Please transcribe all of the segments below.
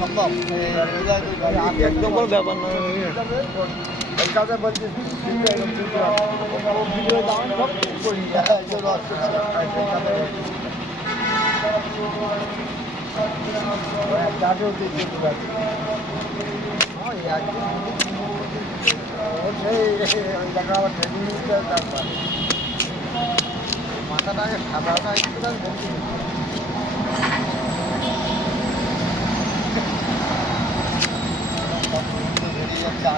সম্ভব একদম বড় ব্যাপার না কাজে বলছি ভিডিও দাম সব করি কাজেও দেখতে পাচ্ছি আবার ট্রেনিং নিতে তারপরে মাথাটাকে সাদা একটু বলছি বেরিয়ে যাচ্ছে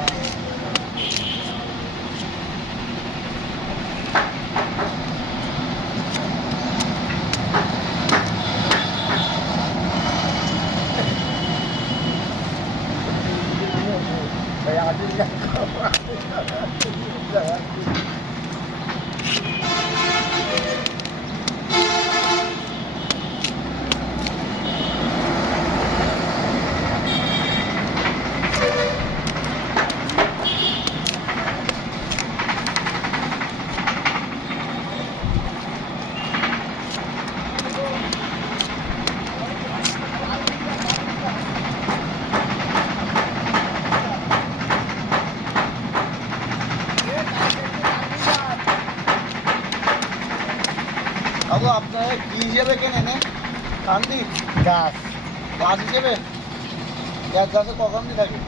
বাবু আপনারা কি হিসেবে কেনেন কান্দি গাছ গাছ হিসেবে এক গাছে কখন দিয়ে থাকে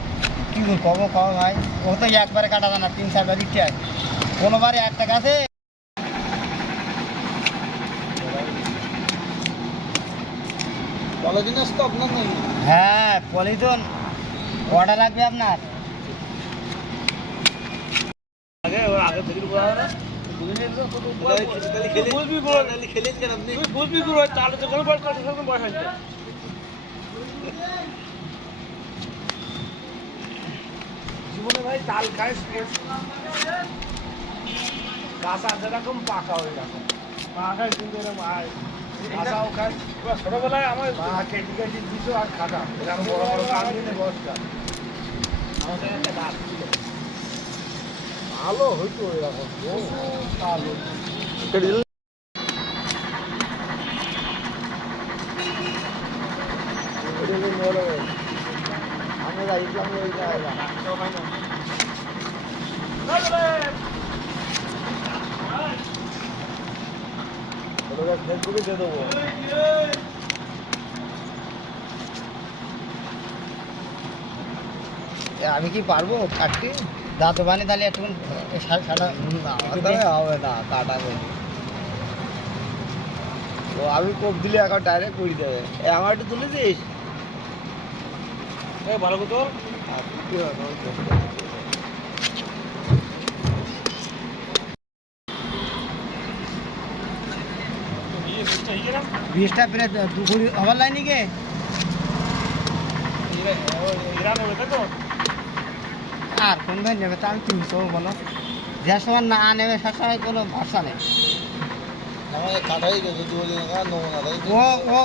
কি করবো কবে ভাই ও তো একবারে কাটা যায় না 3-4 বার দিতে হয় কোনোবারে একটা গাছে পলিথিনের তো আপনার নেই হ্যাঁ পলিথিন অর্ডার লাগবে আপনার আগে ওর আগে থেকে বলা না বুঝবি গুলো তাহলে তো কোনো বয়স কাছে সরকম বয়স হয়েছে জীবনে ভাই তাল খায় গাছ আছে এরকম পাকা হয়ে গেছে পাকায় কিন্তু এরকম কাঁচাও খায় ছোটবেলায় আমার মা কেটে কেটে দিত আর খাতা এরকম বড় বড় কান দিনে বসটা আমাদের একটা গাছ ছিল ভালো হইতো এরকম ভালো আমরা ইসলাম ওই জায়গা ফেসবুকে দিয়ে দেবো আমি কি পারবো কাটতে দাঁত বানি তাহলে একটু সাদা হবে না কাটা তো আমি কোপ দিলে এখন ডাইরেক্ট করে দেবে আমার একটু তুলে দিস ভালো তো বীজটা প্রায় 2 হবার লাইনি কে আর কোন ভাই নেবে তা আমি কিনছো বলো যে সময় না নেবে সে সময় কোনো ভরসা নেই আমাদের কাটাই গেছে 2 দিন নমুনা ও ও